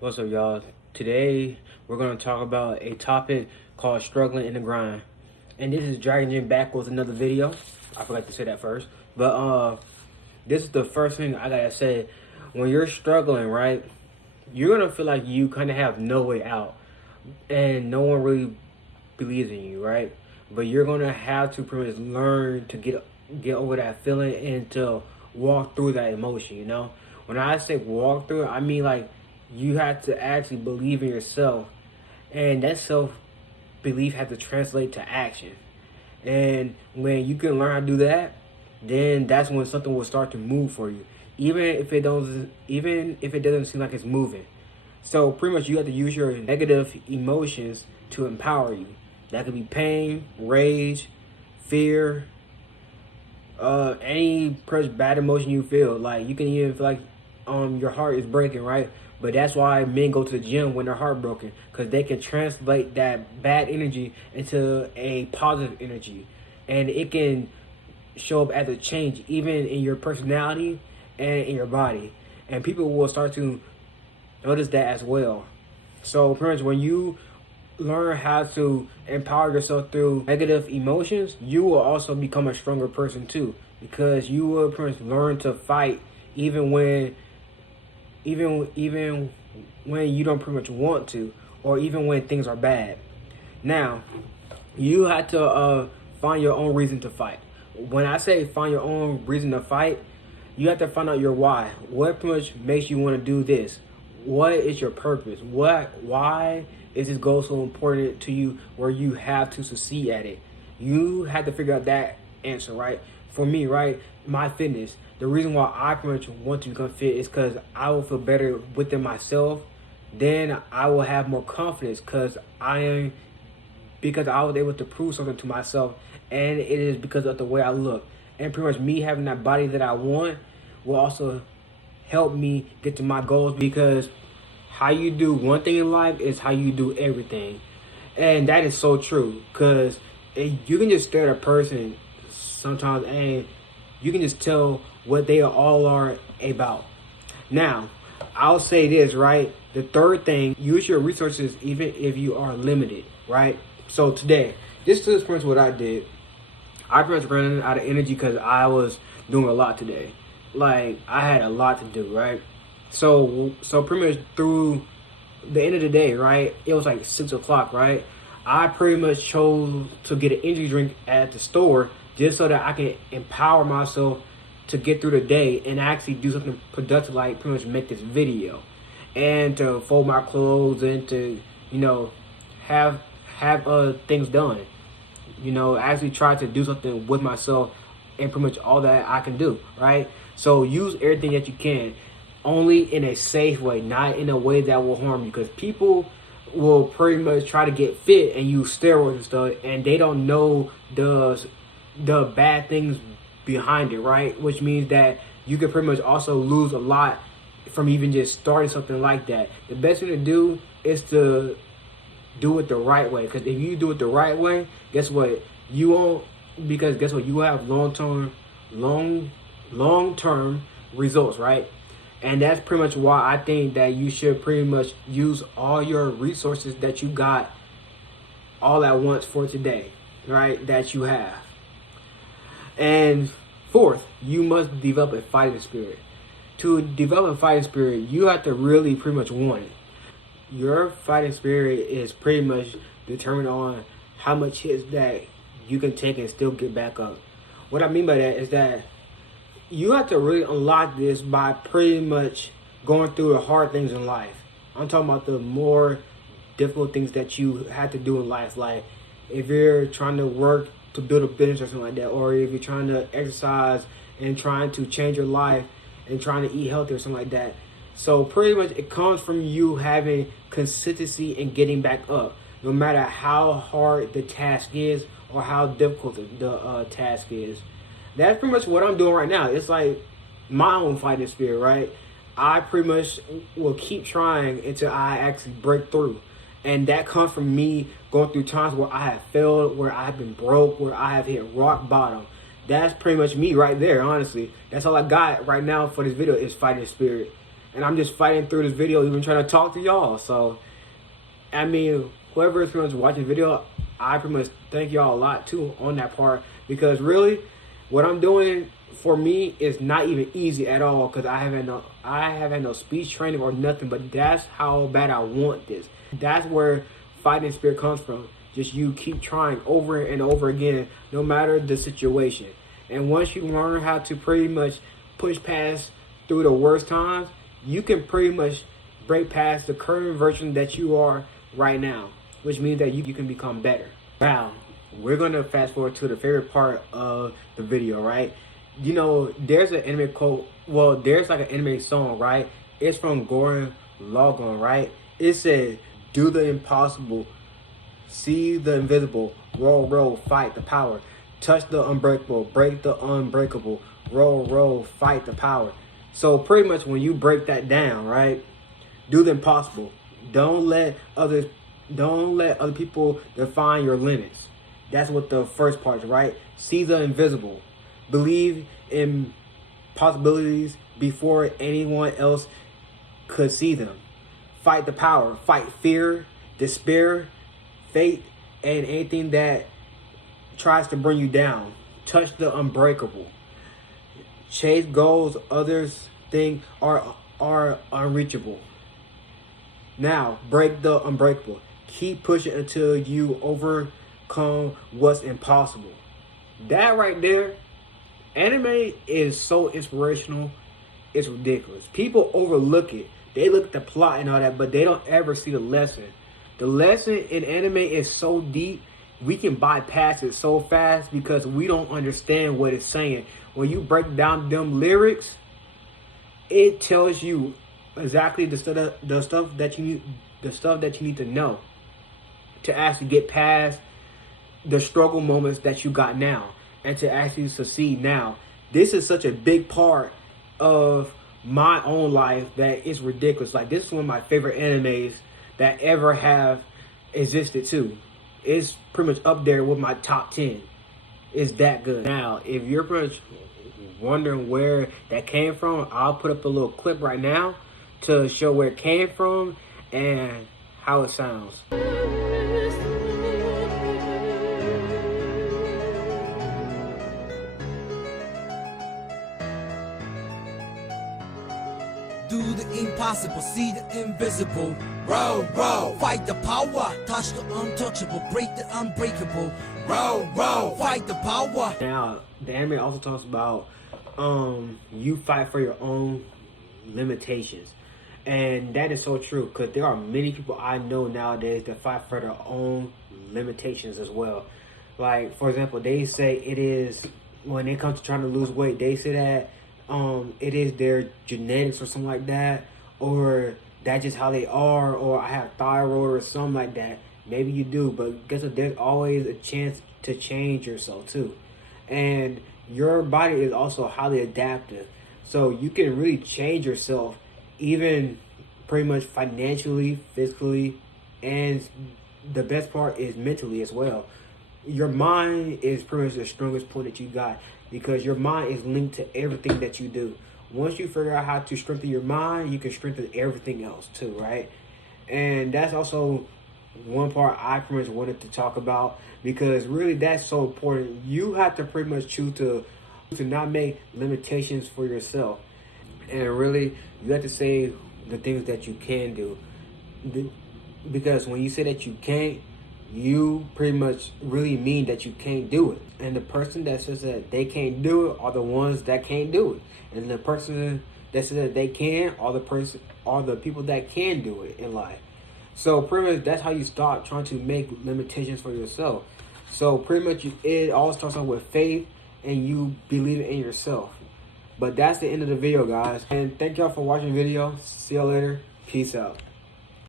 What's up, y'all? Today we're going to talk about a topic called struggling in the grind. And this is Dragon Gym back with another video. I forgot to say that first. But this is the first thing I gotta say. When you're struggling, right, you're going to feel like you kind of have no way out. And no one really believes in you, right? But you're going to have to pretty much learn to get over that feeling and to walk through that emotion, you know? When I say walk through it, I mean like you have to actually believe in yourself, and that self belief has to translate to action. And when you can learn how to do that, then that's when something will start to move for you, even if it doesn't seem like it's moving. So pretty much you have to use your negative emotions to empower you. That could be pain, rage, fear, any bad emotion you feel. Like you can even feel like your heart is breaking, right? But that's why men go to the gym when they're heartbroken, because they can translate that bad energy into a positive energy, and it can show up as a change even in your personality and in your body, and people will start to notice that as well. So pretty much when you learn how to empower yourself through negative emotions, you will also become a stronger person too, because you will pretty much learn to fight even when you don't pretty much want to, or even when things are bad. Now, you have to find your own reason to fight. When I say find your own reason to fight, you have to find out your why. What pretty much makes you want to do this? What is your purpose? Why is this goal so important to you where you have to succeed at it? You have to figure out that answer, right? For me, right, my fitness, the reason why I pretty much want to become fit is because I will feel better within myself. Then I will have more confidence because I was able to prove something to myself, and it is because of the way I look. And pretty much me having that body that I want will also help me get to my goals, because how you do one thing in life is how you do everything. And that is so true, because you can just stare at a person sometimes and you can just tell what they all are about. Now, I'll say this, right? The third thing, use your resources even if you are limited, right? So today, this is pretty much what I did. I pretty much ran out of energy because I was doing a lot today. Like, I had a lot to do, right? So pretty much through the end of the day, right? It was like 6 o'clock, right? I pretty much chose to get an energy drink at the store just so that I can empower myself to get through the day and actually do something productive, like pretty much make this video and to fold my clothes and to, you know, have things done. You know, actually try to do something with myself and pretty much all that I can do, right? So use everything that you can, only in a safe way, not in a way that will harm you, because people will pretty much try to get fit and use steroids and stuff, and they don't know the bad things behind it, right? Which means that you could pretty much also lose a lot from even just starting something like that. The best thing to do is to do it the right way, because if you do it the right way, guess what? You won't, because guess what? You will have long-term results, right? And that's pretty much why I think that you should pretty much use all your resources that you got all at once for today, right? That you have. And fourth, you must develop a fighting spirit. To develop a fighting spirit, you have to really pretty much want it. Your fighting spirit is pretty much determined on how much hits that you can take and still get back up. What I mean by that is that you have to really unlock this by pretty much going through the hard things in life. I'm talking about the more difficult things that you have to do in life. Like if you're trying to work to build a business or something like that, or if you're trying to exercise and trying to change your life and trying to eat healthy or something like that. So pretty much it comes from you having consistency and getting back up, no matter how hard the task is or how difficult the task is. That's pretty much what I'm doing right now. It's like my own fighting spirit, right? I pretty much will keep trying until I actually break through. And that comes from me going through times where I have failed, where I have been broke, where I have hit rock bottom. That's pretty much me right there, honestly. That's all I got right now for this video is fighting spirit. and I'm just fighting through this video, even trying to talk to y'all. So, I mean, whoever is pretty much watching the video, I pretty much thank y'all a lot too on that part, because really, what I'm doing for me is not even easy at all, because I haven't had no speech training or nothing. But that's how bad I want this. That's where fighting spirit comes from. Just you keep trying over and over again, no matter the situation. And once you learn how to pretty much push past through the worst times, you can pretty much break past the current version that you are right now, which means that you can become better. Now, we're going to fast forward to the favorite part of the video, right? You know, there's an anime quote, well, there's like an anime song, right? It's from Gurren Lagann, right? It says, do the impossible, see the invisible, roll, fight the power, touch the unbreakable, break the unbreakable, roll, fight the power. So pretty much when you break that down, right, do the impossible. Don't let other people define your limits. That's what the first part is, right? See the invisible. Believe in possibilities before anyone else could see them. Fight the power. Fight fear, despair, fate, and anything that tries to bring you down. Touch the unbreakable. Chase goals others think are unreachable. Now, break the unbreakable. Keep pushing until you overcome what's impossible. That right there, anime is so inspirational, it's ridiculous. People overlook it. They look at the plot and all that, but they don't ever see the lesson. The lesson in anime is so deep, we can bypass it so fast because we don't understand what it's saying. When you break down them lyrics, it tells you exactly the stuff that you need to know to actually get past the struggle moments that you got now and to actually succeed now. This is such a big part of my own life that it's ridiculous. Like, this is one of my favorite animes that ever have existed too. It's pretty much up there with my top 10. It's that good. Now, if you're pretty much wondering where that came from, I'll put up a little clip right now to show where it came from and how it sounds. Do the impossible, see the invisible. Roll, fight the power, touch the untouchable, break the unbreakable. Roll, fight the power. Now, the anime also talks about you fight for your own limitations. And that is so true, because there are many people I know nowadays that fight for their own limitations as well. Like, for example, they say it is, when it comes to trying to lose weight, they say that it is their genetics or something like that, or that's just how they are, or I have thyroid or something like that. Maybe you do, but guess what? There's always a chance to change yourself too. And your body is also highly adaptive. So you can really change yourself, even pretty much financially, physically, and the best part is mentally as well. Your mind is pretty much the strongest point that you got, because your mind is linked to everything that you do. Once you figure out how to strengthen your mind, you can strengthen everything else too, right? And that's also one part I pretty much wanted to talk about, because really that's so important. You have to pretty much choose to not make limitations for yourself. And really, you have to say the things that you can do. Because when you say that you can't, you pretty much really mean that you can't do it. And the person that says that they can't do it are the ones that can't do it. And the person that says that they can are the people that can do it in life. So pretty much that's how you start trying to make limitations for yourself. So pretty much it all starts off with faith and you believe in yourself. But that's the end of the video, guys. And thank y'all for watching the video. See y'all later. Peace out.